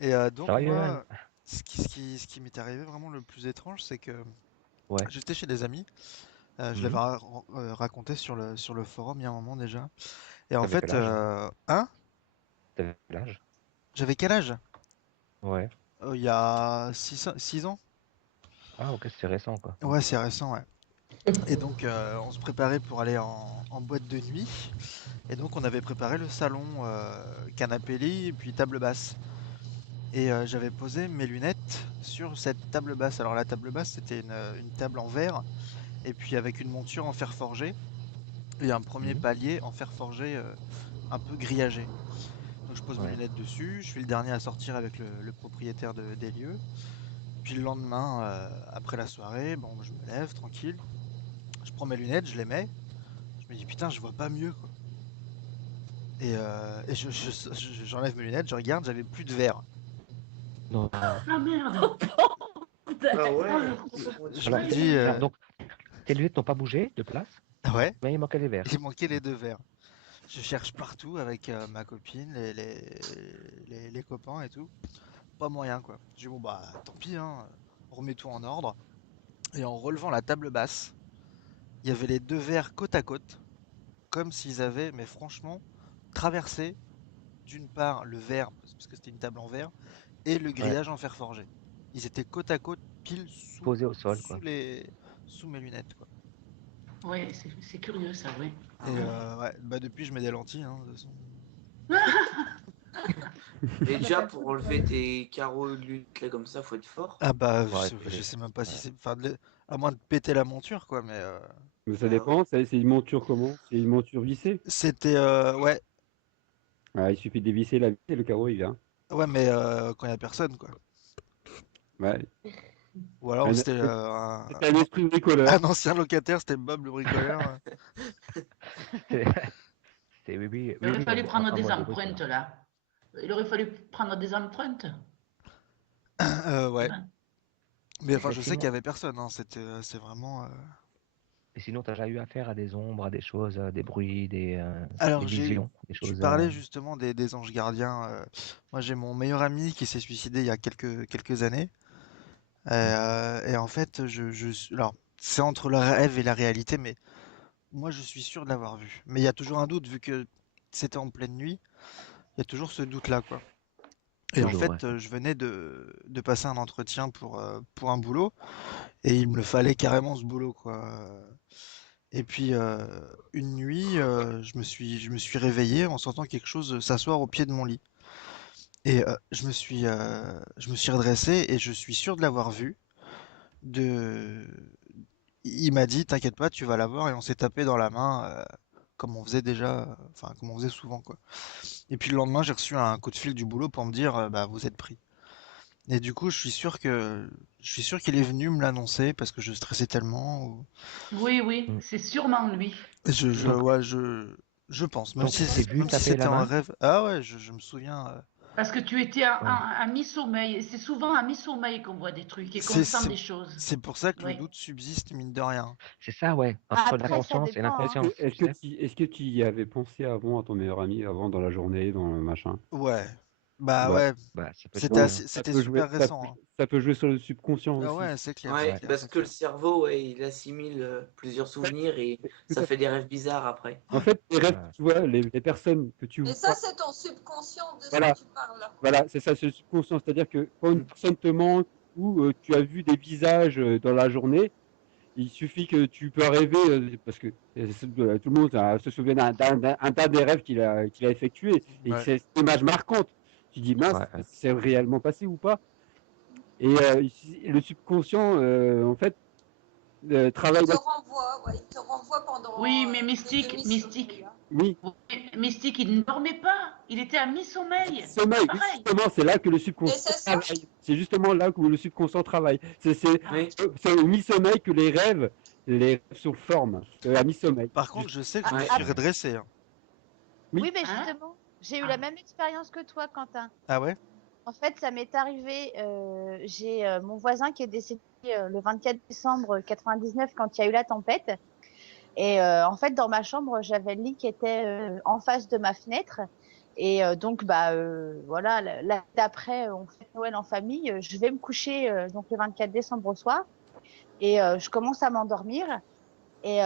Et donc Ça va, Johan? moi, ce qui m'est arrivé vraiment le plus étrange, c'est que Ouais. j'étais chez des amis. Je l'avais Mhm. raconté sur le forum il y a un moment déjà. Et en T'avais quel fait, âge? hein? T'avais quel âge? J'avais quel âge? Ouais. Il y a 6 ans? Ah, ok, c'est récent, quoi. Ouais, c'est récent, ouais. Et donc, on se préparait pour aller en boîte de nuit. Et donc, on avait préparé le salon, canapé lit et puis table basse. Et j'avais posé mes lunettes sur cette table basse. Alors, la table basse, c'était une table en verre et puis avec une monture en fer forgé et un premier Mhm. palier en fer forgé un peu grillagé. Donc, je pose mes Ouais. lunettes dessus. Je suis le dernier à sortir avec le propriétaire des lieux. Puis le lendemain, après la soirée, bon, je me lève tranquille. Je prends mes lunettes, je les mets. Je me dis putain, je vois pas mieux quoi. Et j'enlève mes lunettes, je regarde, j'avais plus de verre. Non. Ah merde. Ah Oh, ouais, le mon Je Alors, me Dieu. dis donc, tes lunettes n'ont pas bougé de place, ouais, mais il manquait les verres. il manquait les deux verres. Je cherche partout avec ma copine, les copains et tout. Pas moyen quoi. Je dis bon bah tant pis, hein, on remet tout en ordre. Et en relevant la table basse, il y avait les deux verres côte à côte, comme s'ils avaient, mais franchement, traversé d'une part le verre, parce que c'était une table en verre, et le Ouais. grillage en fer forgé. Ils étaient côte à côte, pile sous, Posé au sol, sous, quoi. les, sous mes lunettes, quoi. ouais, c'est curieux ça, oui. Et ouais, bah depuis, je mets des lentilles, hein, de toute façon. Mais déjà, pour enlever tes carreaux de lutte là comme ça, faut être fort. Ah bah, Ouais, je sais même pas si ouais. c'est. Enfin, à moins de péter la monture, quoi, mais. Mais ça Bah ouais. dépend, c'est une monture comment? C'est une monture vissée. C'était. Ouais, Ah, il suffit de dévisser la vis et le carreau il vient. ouais, mais quand il y a personne, quoi. Ouais. Ou alors Un- c'était C'était un esprit bricoleur. un ancien locataire, c'était Bob le bricoleur. C'est, oui, oui, Il oui, aurait oui, fallu prendre un des mode de empreintes bricolage. là. Il aurait fallu prendre des empreintes. Ouais. Mais enfin, Et je sais qu'il y sinon, avait personne, hein. C'est vraiment. et sinon, t'as déjà eu affaire à des ombres, à des choses, à des bruits, des Alors, visions, des tu choses. parlais justement des anges gardiens. Moi, j'ai mon meilleur ami qui s'est suicidé il y a quelques années. Mhm. Et en fait, alors, c'est entre le rêve et la réalité, mais moi, je suis sûr de l'avoir vu. Mais il y a toujours un doute, vu que c'était en pleine nuit, il y a toujours ce doute-là, quoi. Et en Toujours, ouais. fait, je venais de passer un entretien pour un boulot, et il me le fallait carrément ce boulot, quoi. Et puis, une nuit, je me suis réveillé en sentant quelque chose s'asseoir au pied de mon lit. Et je me suis redressé et je suis sûr de l'avoir vu. De... Il m'a dit, t'inquiète pas, tu vas l'avoir. Et on s'est tapé dans la main, comme on faisait déjà, enfin, comme on faisait souvent, quoi. Et puis le lendemain, j'ai reçu un coup de fil du boulot pour me dire, bah, vous êtes pris. Et du coup, je suis sûr qu'il est venu me l'annoncer parce que je stressais tellement. Oui, oui, Mm. c'est sûrement lui. Donc, Ouais, je pense, même donc, si, tu t'es vu même si taper c'était la un main? rêve. Ah ouais, je me souviens. Parce que tu étais à, Ouais. à mi-sommeil. Et c'est souvent à mi-sommeil qu'on voit des trucs et qu'on C'est, sent c'est, des choses. c'est pour ça que le Oui. doute subsiste, mine de rien. C'est ça, ouais. Entre la Après, Ouais. ça conscience et dépend, Est-ce hein. que, l'inconscience, est-ce tu que sais. tu y avais pensé avant à ton meilleur ami, avant dans la journée, dans le machin? Ouais. Bah Bah, ouais, Bah, ça peut c'était jouer, donc, hein. c'était super récent, hein. ça peut jouer sur le subconscient Ah aussi. ouais, c'est clair, c'est Ouais, clair, parce c'est que le clair. cerveau, ouais, il assimile plusieurs Ouais, souvenirs et tout ça à fait fait. des rêves bizarres après. En fait, les rêves que Ouais. tu vois, les personnes que tu Mais ça, vois, c'est ton subconscient de ce que voilà, tu parles. voilà, c'est ça, c'est le subconscient. C'est-à-dire que quand une personne te manque ou tu as vu des visages dans la journée, il suffit que tu peux rêver, parce que tout le monde se souvient un tas des rêves qu'il a effectués, et Ouais. c'est une image marquante. Tu dis, mince, Ouais, ouais. c'est réellement passé ou pas? Et le subconscient, en fait, Il travaille te là. renvoie, ouais, il te renvoie pendant Oui, mais des Mystique, demi-sommeils, Mystique, hein. Oui, oui, Mystique, il ne dormait pas. Il était à mi-sommeil. C'est pas sommeil, pareil. justement, c'est là que le Mais subconscient c'est ça. travaille. C'est justement là où le subconscient travaille. Ah, Oui, C'est au mi-sommeil que les rêves se forment, à mi-sommeil. Par contre, je sais que je me Ah, ouais. suis ah, Ouais. redressé, hein. Oui, oui, mais hein? justement, j'ai eu la Ah, même expérience que toi, Quentin. Ah ouais? En fait, ça m'est arrivé. J'ai mon voisin qui est décédé le 24 décembre 99 quand il y a eu la tempête. Et en fait, dans ma chambre, j'avais le lit qui était en face de ma fenêtre. Et donc, voilà, l'année d'après, on fait Noël en famille. Je vais me coucher donc le 24 décembre au soir et je commence à m'endormir. Et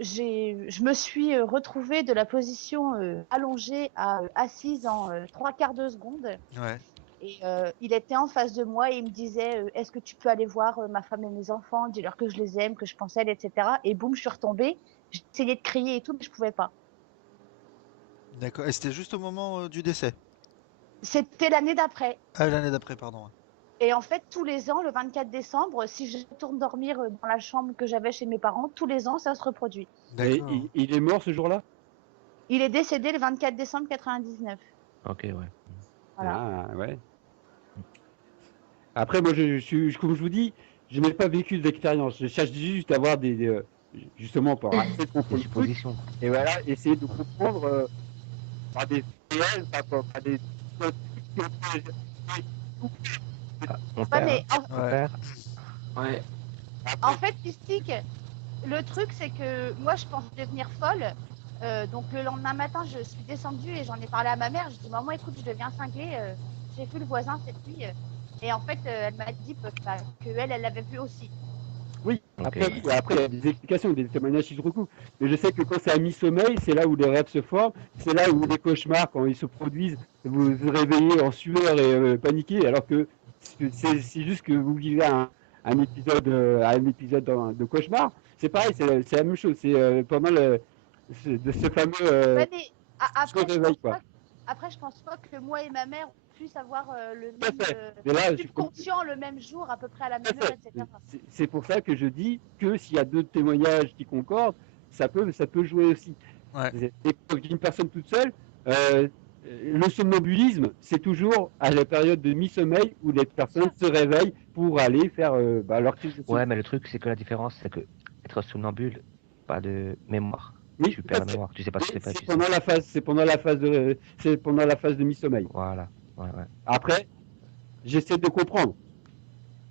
je me suis retrouvée de la position allongée à assise en 3/4 de seconde. Ouais. Et il était en face de moi et il me disait est-ce que tu peux aller voir ma femme et mes enfants, dis-leur que je les aime, que je pense à elles, etc. Et boum, je suis retombée. J'ai essayé de crier et tout, mais je pouvais pas. D'accord. Et c'était juste au moment du décès? C'était l'année d'après. Ah, l'année d'après, pardon. Ouais. Et en fait, tous les ans, le 24 décembre, si je retourne dormir dans la chambre que j'avais chez mes parents, tous les ans, ça se reproduit. Et D'accord. il est mort ce jour-là? Il est décédé le 24 décembre 99. Ok, ouais. Voilà. Ah, ouais. Après, moi, comme je vous dis, je n'ai pas vécu d'expérience. Je cherche juste à avoir justement, pour essayer de Des comprendre le truc. suppositions. Et voilà, essayer de comprendre par des réels, par des trucs qui ont Ah, mon Ouais, père, mais hein. Mon Ouais. père, Ouais. en fait, Mystique, le truc, c'est que moi, je pense devenir folle. Donc, le lendemain matin, je suis descendue et j'en ai parlé à ma mère. Je dis, maman, écoute, je deviens cinglée. J'ai vu le voisin cette nuit. Et en fait, elle m'a dit que elle l'avait vu aussi. Oui, Ok, après, ouais. après, il y a des explications, des témoignages qui se recoupent. Mais je sais que quand c'est à mi-sommeil, c'est là où les rêves se forment, c'est là où les cauchemars, quand ils se produisent, vous vous réveillez en sueur et paniqué, alors que c'est juste que vous vivez un épisode de cauchemar. C'est pareil, c'est la même chose. C'est pendant de ce fameux Ouais, mais après, je réveil, pense quoi. pas. Après, je pense pas que moi et ma mère puissent avoir le Tout à même fait. Mais là, subconscient le même jour, à peu près à la tout à même heure, fait. etc. C'est pour ça que je dis que s'il y a deux témoignages qui concordent, ça peut jouer aussi. Ouais. Et quand je dis une personne toute seule, le somnambulisme, c'est toujours à la période de mi-sommeil où les personnes se réveillent pour aller faire leur crise de Ouais, sommeil. mais le truc, c'est que la différence, c'est que être somnambule, pas de mémoire. Oui, Tu tout à perds la fait. mémoire. Tu sais pas ce qui s'est C'est passé. pendant la phase, c'est pendant la phase de mi-sommeil. Voilà. Ouais, ouais. Après, j'essaie de comprendre.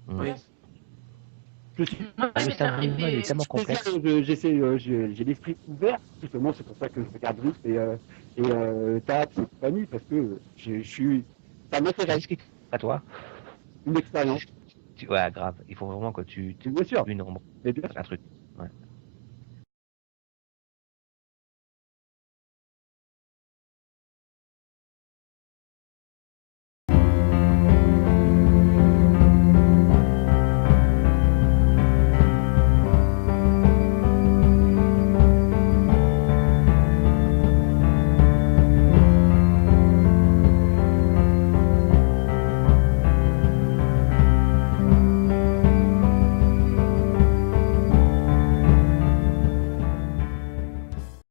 Mm. Oui. Je suis Moi, Le c'est cerveau humain, il est arrivé. tellement complexe. j'ai l'esprit ouvert, justement, c'est pour ça que je regarde Rip et Tat et compagnie, parce que ça Tu sais m'intéresse, ce qui à toi? une expérience. Ouais, grave. Il faut vraiment que tu Bien sûr, une ombre, mais bien un truc.